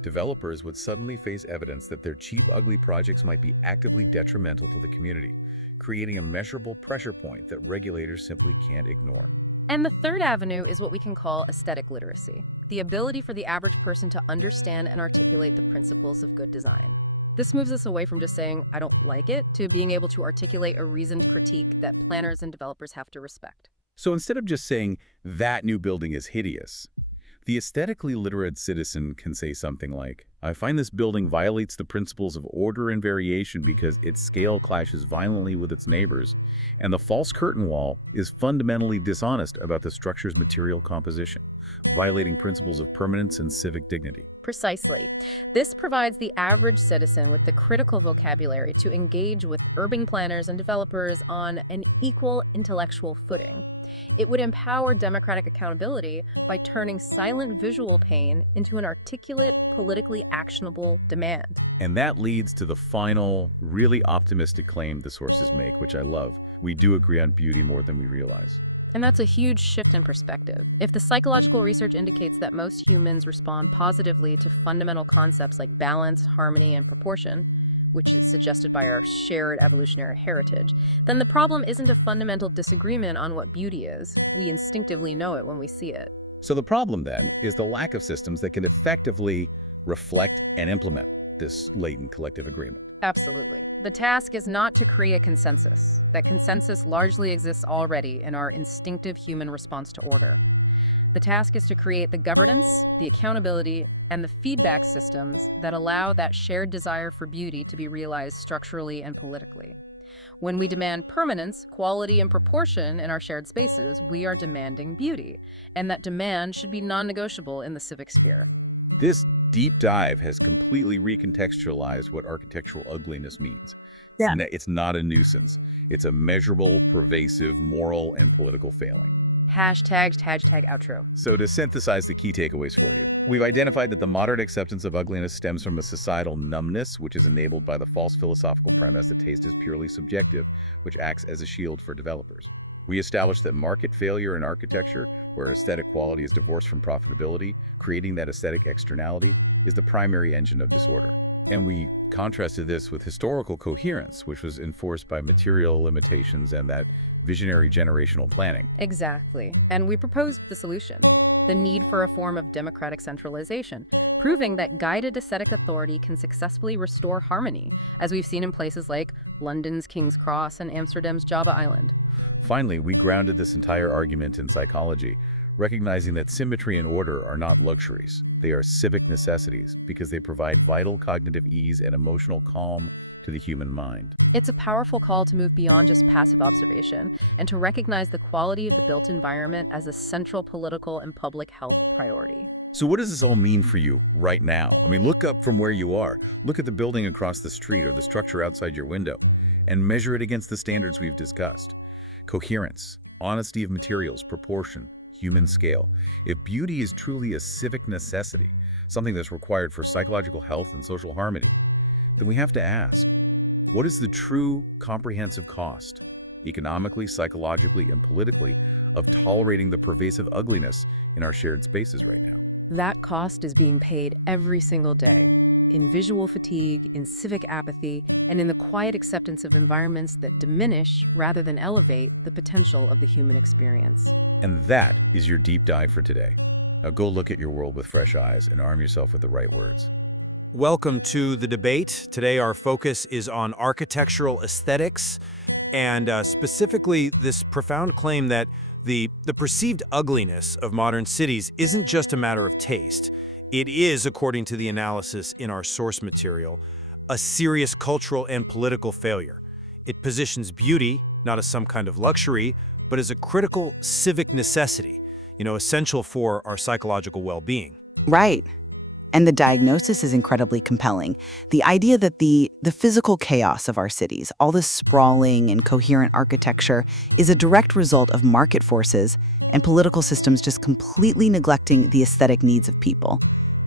Developers would suddenly face evidence that their cheap, ugly projects might be actively detrimental to the community, creating a measurable pressure point that regulators simply can't ignore. And the third avenue is what we can call aesthetic literacy, the ability for the average person to understand and articulate the principles of good design. This moves us away from just saying, I don't like it, to being able to articulate a reasoned critique that planners and developers have to respect. So instead of just saying, that new building is hideous, the aesthetically literate citizen can say something like, I find this building violates the principles of order and variation because its scale clashes violently with its neighbors, and the false curtain wall is fundamentally dishonest about the structure's material composition, violating principles of permanence and civic dignity. Precisely. This provides the average citizen with the critical vocabulary to engage with urban planners and developers on an equal intellectual footing. It would empower democratic accountability by turning silent visual pain into an articulate, politically actionable demand. And that leads to the final, really optimistic claim the sources make, which I love. We do agree on beauty more than we realize. And that's a huge shift in perspective. If the psychological research indicates that most humans respond positively to fundamental concepts like balance, harmony, and proportion, which is suggested by our shared evolutionary heritage, then the problem isn't a fundamental disagreement on what beauty is. We instinctively know it when we see it. So the problem then is the lack of systems that can effectively reflect and implement this latent collective agreement. Absolutely. The task is not to create a consensus. That consensus largely exists already in our instinctive human response to order. The task is to create the governance, the accountability, and the feedback systems that allow that shared desire for beauty to be realized structurally and politically. When we demand permanence, quality, and proportion in our shared spaces, we are demanding beauty, and that demand should be non-negotiable in the civic sphere. This deep dive has completely recontextualized what architectural ugliness means. Yeah. It's not a nuisance. It's a measurable, pervasive, moral, and political failing. Hashtag outro. So to synthesize the key takeaways for you, we've identified that the modern acceptance of ugliness stems from a societal numbness, which is enabled by the false philosophical premise that taste is purely subjective, which acts as a shield for developers. We established that market failure in architecture, where aesthetic quality is divorced from profitability, creating that aesthetic externality, is the primary engine of disorder. And we contrasted this with historical coherence, which was enforced by material limitations and that visionary generational planning. Exactly. And we proposed the solution. the need for a form of democratic centralization, proving that guided aesthetic authority can successfully restore harmony, as we've seen in places like London's King's Cross and Amsterdam's Java Island. Finally, we grounded this entire argument in psychology, recognizing that symmetry and order are not luxuries. They are civic necessities because they provide vital cognitive ease and emotional calm to the human mind. It's a powerful call to move beyond just passive observation and to recognize the quality of the built environment as a central political and public health priority. So what does this all mean for you right now? I mean, look up from where you are. Look at the building across the street or the structure outside your window and measure it against the standards we've discussed. Coherence, honesty of materials, proportion, human scale. If beauty is truly a civic necessity, something that's required for psychological health and social harmony, then we have to ask, what is the true comprehensive cost, economically, psychologically, and politically, of tolerating the pervasive ugliness in our shared spaces right now? That cost is being paid every single day in visual fatigue, in civic apathy, and in the quiet acceptance of environments that diminish rather than elevate the potential of the human experience. And that is your deep dive for today. Now go look at your world with fresh eyes and arm yourself with the right words. Welcome to the debate. Today our focus is on architectural aesthetics and specifically this profound claim that the perceived ugliness of modern cities isn't just a matter of taste. It is, according to the analysis in our source material, a serious cultural and political failure. It positions beauty not as some kind of luxury, but as a critical civic necessity, essential for our psychological well-being. Right. And the diagnosis is incredibly compelling. The idea that the physical chaos of our cities, all this sprawling and coherent architecture, is a direct result of market forces and political systems just completely neglecting the aesthetic needs of people.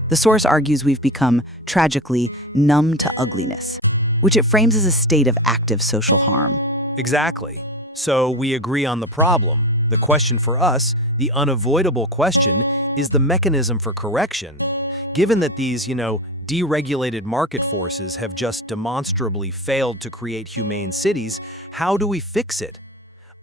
The source argues we've become, tragically, numb to ugliness, which it frames as a state of active social harm. Exactly. So we agree on the problem. The question for us, the unavoidable question, is the mechanism for correction. Given that these, deregulated market forces have just demonstrably failed to create humane cities, how do we fix it?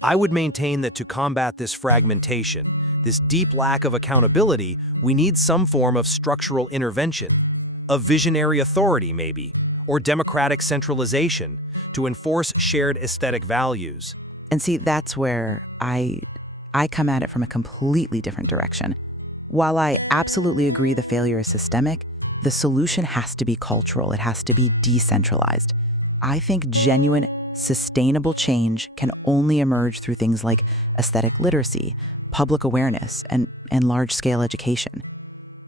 I would maintain that to combat this fragmentation, this deep lack of accountability, we need some form of structural intervention, a visionary authority maybe, or democratic centralization to enforce shared aesthetic values. And see, that's where I come at it from a completely different direction. While I absolutely agree the failure is systemic, the solution has to be cultural. It has to be decentralized. I think genuine, sustainable change can only emerge through things like aesthetic literacy, public awareness, and large-scale education.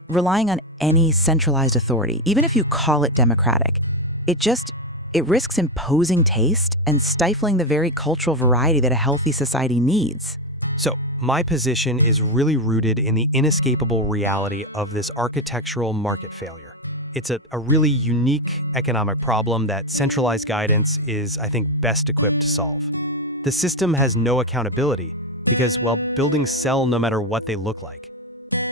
Relying on any centralized authority, even if you call it democratic, it risks imposing taste and stifling the very cultural variety that a healthy society needs. So, my position is really rooted in the inescapable reality of this architectural market failure. It's a really unique economic problem that centralized guidance is, I think, best equipped to solve. The system has no accountability because, buildings sell no matter what they look like.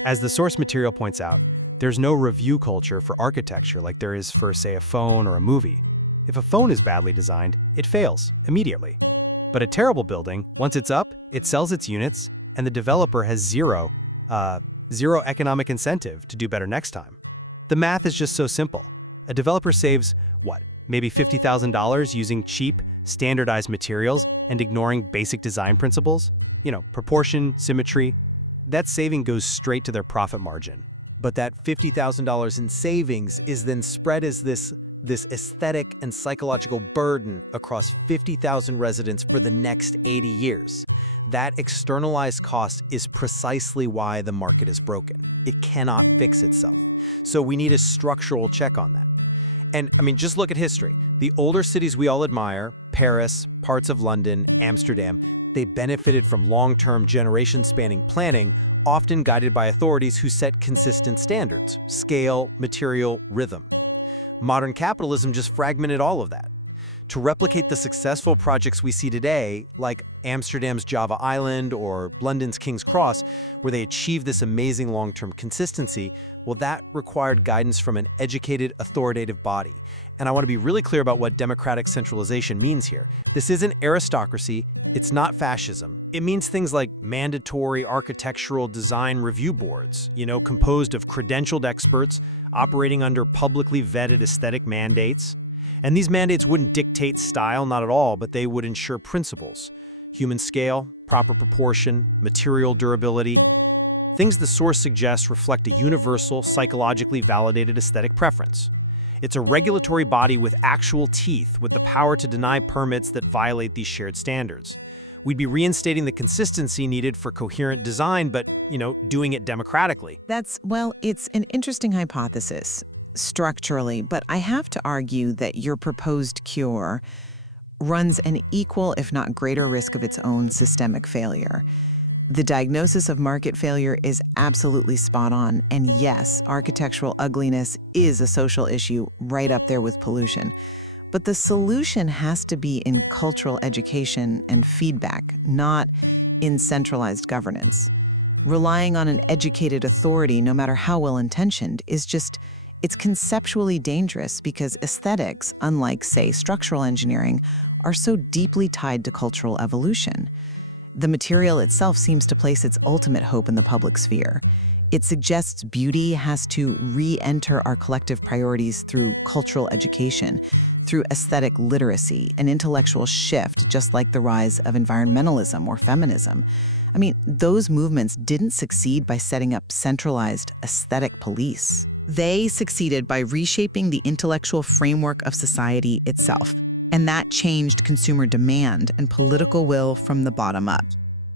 As the source material points out, there's no review culture for architecture like there is for, say, a phone or a movie. If a phone is badly designed, it fails immediately. But a terrible building, once it's up, it sells its units, and the developer has zero economic incentive to do better next time. The math is just so simple. A developer saves, maybe $50,000 using cheap, standardized materials and ignoring basic design principles? Proportion, symmetry. That saving goes straight to their profit margin. But that $50,000 in savings is then spread as this aesthetic and psychological burden across 50,000 residents for the next 80 years. That externalized cost is precisely why the market is broken. It cannot fix itself. So we need a structural check on that. And just look at history. The older cities we all admire, Paris, parts of London, Amsterdam, they benefited from long-term generation-spanning planning, often guided by authorities who set consistent standards, scale, material, rhythm. Modern capitalism just fragmented all of that. To replicate the successful projects we see today, like Amsterdam's Java Island or London's King's Cross, where they achieved this amazing long-term consistency, that required guidance from an educated, authoritative body. And I want to be really clear about what democratic centralization means here. This isn't aristocracy, It's not fascism. It means things like mandatory architectural design review boards, composed of credentialed experts operating under publicly vetted aesthetic mandates. And these mandates wouldn't dictate style, not at all, but they would ensure principles. Human scale, proper proportion, material durability. Things the source suggests reflect a universal, psychologically validated aesthetic preference. It's a regulatory body with actual teeth, with the power to deny permits that violate these shared standards. We'd be reinstating the consistency needed for coherent design, but, doing it democratically. It's an interesting hypothesis structurally, but I have to argue that your proposed cure runs an equal, if not greater, risk of its own systemic failure. The diagnosis of market failure is absolutely spot on. And yes, architectural ugliness is a social issue right up there with pollution. But the solution has to be in cultural education and feedback, not in centralized governance. Relying on an educated authority, no matter how well-intentioned, it's conceptually dangerous because aesthetics, unlike, say, structural engineering, are so deeply tied to cultural evolution. The material itself seems to place its ultimate hope in the public sphere. It suggests beauty has to re-enter our collective priorities through cultural education, through aesthetic literacy, an intellectual shift, just like the rise of environmentalism or feminism. I mean, those movements didn't succeed by setting up centralized aesthetic police. They succeeded by reshaping the intellectual framework of society itself. And that changed consumer demand and political will from the bottom up.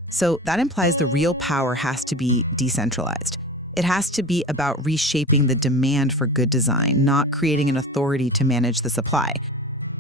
So that implies the real power has to be decentralized. It has to be about reshaping the demand for good design, not creating an authority to manage the supply.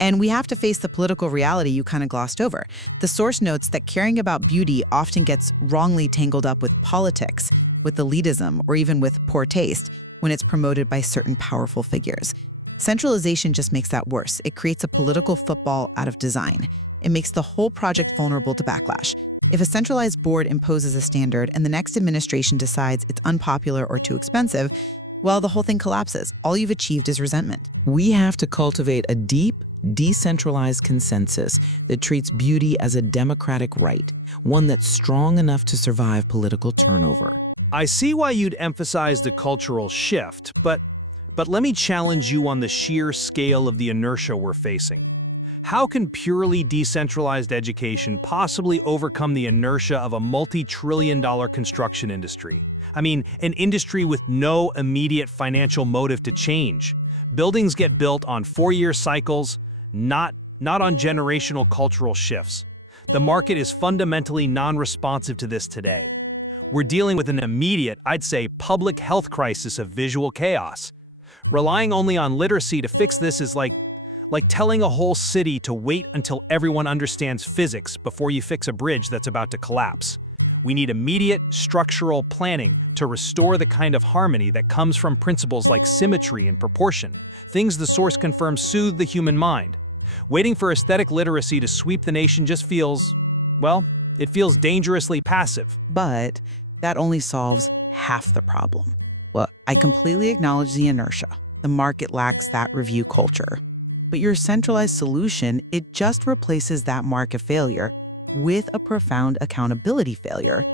And we have to face the political reality you kind of glossed over. The source notes that caring about beauty often gets wrongly tangled up with politics, with elitism, or even with poor taste when it's promoted by certain powerful figures. Centralization just makes that worse. It creates a political football out of design. It makes the whole project vulnerable to backlash. If a centralized board imposes a standard and the next administration decides it's unpopular or too expensive, well, the whole thing collapses. All you've achieved is resentment. We have to cultivate a deep, decentralized consensus that treats beauty as a democratic right, one that's strong enough to survive political turnover. I see why you'd emphasize the cultural shift, but let me challenge you on the sheer scale of the inertia we're facing. How can purely decentralized education possibly overcome the inertia of a multi-trillion-dollar construction industry? I mean, an industry with no immediate financial motive to change. Buildings get built on 4-year cycles, not on generational cultural shifts. The market is fundamentally non-responsive to this today. We're dealing with an immediate, I'd say, public health crisis of visual chaos. Relying only on literacy to fix this is like telling a whole city to wait until everyone understands physics before you fix a bridge that's about to collapse. We need immediate structural planning to restore the kind of harmony that comes from principles like symmetry and proportion, things the source confirms soothe the human mind. Waiting for aesthetic literacy to sweep the nation just feels dangerously passive. But that only solves half the problem. Well, I completely acknowledge the inertia. The market lacks that review culture. But your centralized solution, it just replaces that market failure with a profound accountability failure.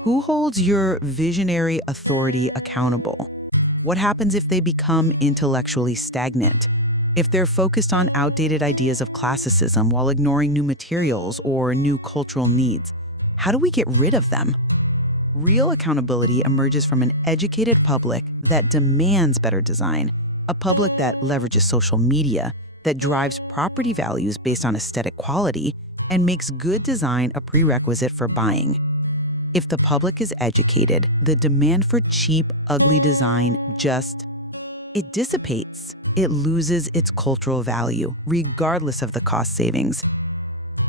Who holds your visionary authority accountable? What happens if they become intellectually stagnant? If they're focused on outdated ideas of classicism while ignoring new materials or new cultural needs? How do we get rid of them? Real accountability emerges from an educated public that demands better design, a public that leverages social media, that drives property values based on aesthetic quality, and makes good design a prerequisite for buying. If the public is educated, the demand for cheap, ugly design it dissipates. It loses its cultural value, regardless of the cost savings.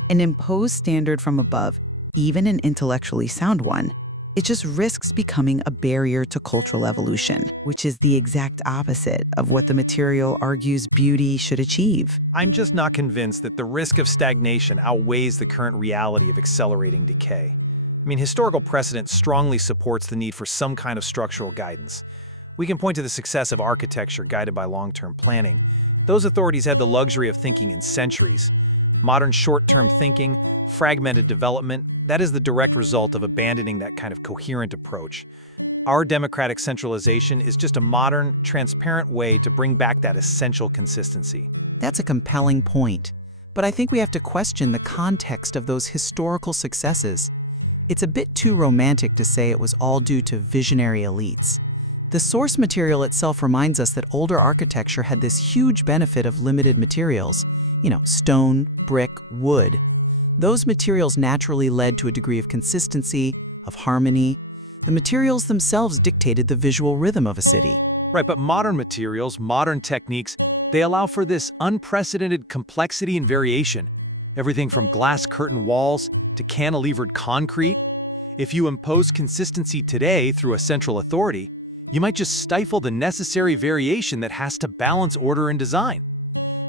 An imposed standard from above, even an intellectually sound one, it just risks becoming a barrier to cultural evolution, which is the exact opposite of what the material argues beauty should achieve. I'm just not convinced that the risk of stagnation outweighs the current reality of accelerating decay. I mean, historical precedent strongly supports the need for some kind of structural guidance. We can point to the success of architecture guided by long-term planning. Those authorities had the luxury of thinking in centuries. Modern short-term thinking, fragmented development, that is the direct result of abandoning that kind of coherent approach. Our democratic centralization is just a modern, transparent way to bring back that essential consistency. That's a compelling point. But I think we have to question the context of those historical successes. It's a bit too romantic to say it was all due to visionary elites. The source material itself reminds us that older architecture had this huge benefit of limited materials. Stone, brick, wood. Those materials naturally led to a degree of consistency, of harmony. The materials themselves dictated the visual rhythm of a city. Right, but modern materials, modern techniques, they allow for this unprecedented complexity and variation. Everything from glass curtain walls to cantilevered concrete. If you impose consistency today through a central authority, you might just stifle the necessary variation that has to balance order and design.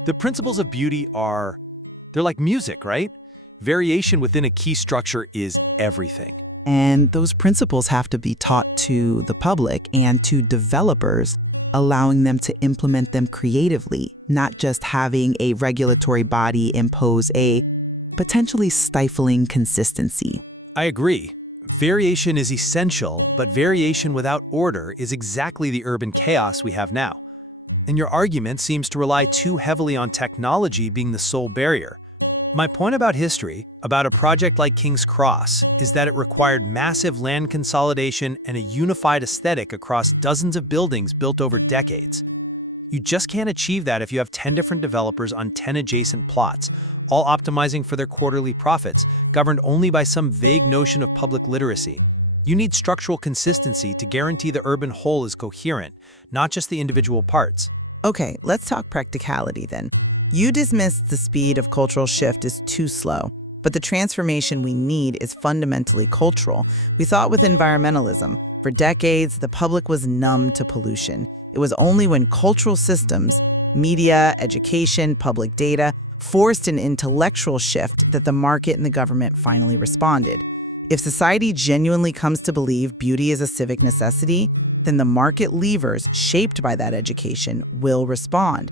The principles of beauty they're like music, right? Variation within a key structure is everything. And those principles have to be taught to the public and to developers, allowing them to implement them creatively, not just having a regulatory body impose a potentially stifling consistency. I agree. Variation is essential, but variation without order is exactly the urban chaos we have now. And your argument seems to rely too heavily on technology being the sole barrier. My point about history, about a project like King's Cross, is that it required massive land consolidation and a unified aesthetic across dozens of buildings built over decades. You just can't achieve that if you have 10 different developers on 10 adjacent plots, all optimizing for their quarterly profits, governed only by some vague notion of public literacy. You need structural consistency to guarantee the urban whole is coherent, not just the individual parts. Okay, let's talk practicality then. You dismissed the speed of cultural shift as too slow, but the transformation we need is fundamentally cultural. We saw it with environmentalism. For decades, the public was numb to pollution. It was only when cultural systems, media, education, public data, forced an intellectual shift that the market and the government finally responded. If society genuinely comes to believe beauty is a civic necessity, then the market levers shaped by that education will respond.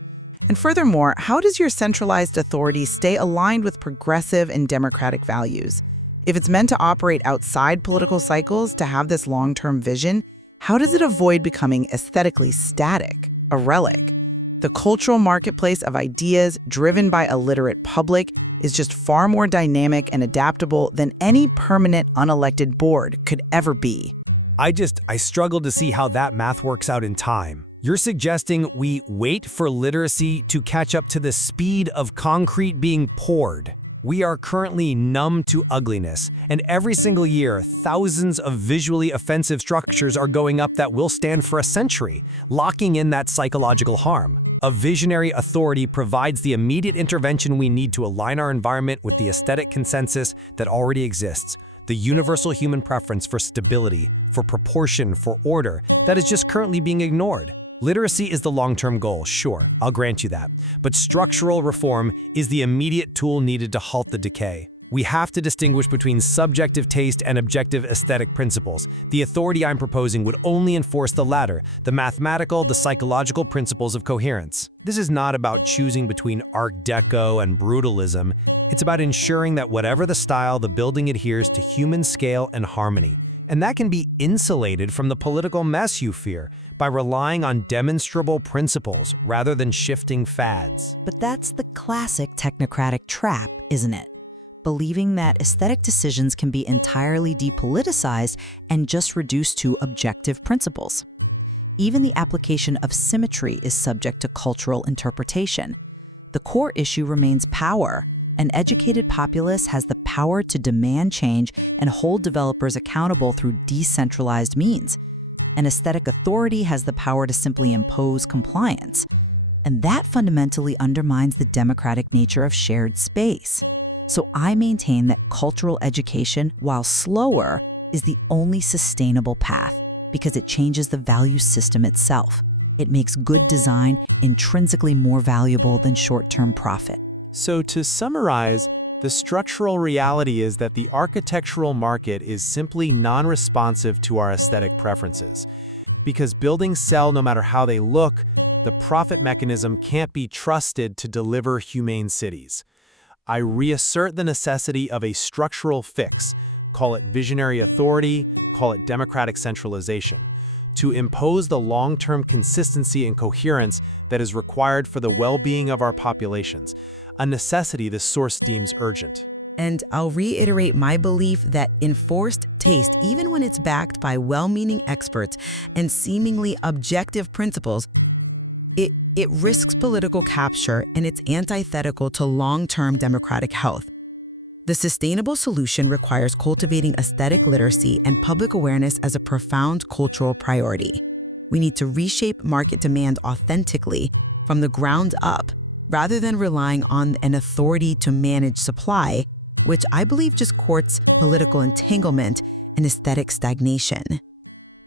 And furthermore, how does your centralized authority stay aligned with progressive and democratic values? If it's meant to operate outside political cycles to have this long-term vision, how does it avoid becoming aesthetically static, a relic? The cultural marketplace of ideas driven by a literate public is just far more dynamic and adaptable than any permanent unelected board could ever be. I struggle to see how that math works out in time. You're suggesting we wait for literacy to catch up to the speed of concrete being poured. We are currently numb to ugliness, and every single year, thousands of visually offensive structures are going up that will stand for a century, locking in that psychological harm. A visionary authority provides the immediate intervention we need to align our environment with the aesthetic consensus that already exists, the universal human preference for stability, for proportion, for order, that is just currently being ignored. Literacy is the long-term goal, sure, I'll grant you that. But structural reform is the immediate tool needed to halt the decay. We have to distinguish between subjective taste and objective aesthetic principles. The authority I'm proposing would only enforce the latter, the mathematical, the psychological principles of coherence. This is not about choosing between Art Deco and brutalism. It's about ensuring that whatever the style, the building adheres to human scale and harmony. And that can be insulated from the political mess you fear by relying on demonstrable principles rather than shifting fads. But that's the classic technocratic trap, isn't it? Believing that aesthetic decisions can be entirely depoliticized and just reduced to objective principles. Even the application of symmetry is subject to cultural interpretation. The core issue remains power. An educated populace has the power to demand change and hold developers accountable through decentralized means. An aesthetic authority has the power to simply impose compliance. And that fundamentally undermines the democratic nature of shared space. So I maintain that cultural education, while slower, is the only sustainable path because it changes the value system itself. It makes good design intrinsically more valuable than short-term profit. So to summarize, the structural reality is that the architectural market is simply non-responsive to our aesthetic preferences. Because buildings sell no matter how they look, the profit mechanism can't be trusted to deliver humane cities. I reassert the necessity of a structural fix, call it visionary authority, call it democratic centralization, to impose the long-term consistency and coherence that is required for the well-being of our populations, a necessity this source deems urgent. And I'll reiterate my belief that enforced taste, even when it's backed by well-meaning experts and seemingly objective principles, it risks political capture and it's antithetical to long-term democratic health. The sustainable solution requires cultivating aesthetic literacy and public awareness as a profound cultural priority. We need to reshape market demand authentically from the ground up, rather than relying on an authority to manage supply, which I believe just courts political entanglement and aesthetic stagnation.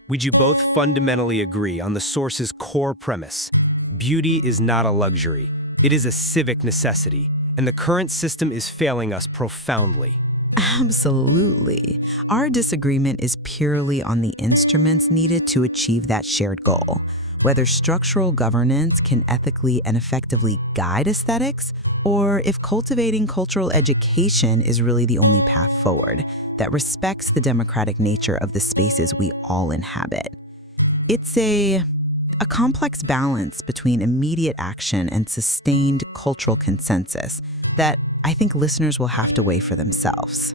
Would you both fundamentally agree on the source's core premise? Beauty is not a luxury. It is a civic necessity, and the current system is failing us profoundly. Absolutely. Our disagreement is purely on the instruments needed to achieve that shared goal, whether structural governance can ethically and effectively guide aesthetics, or if cultivating cultural education is really the only path forward that respects the democratic nature of the spaces we all inhabit. It's a complex balance between immediate action and sustained cultural consensus that I think listeners will have to weigh for themselves.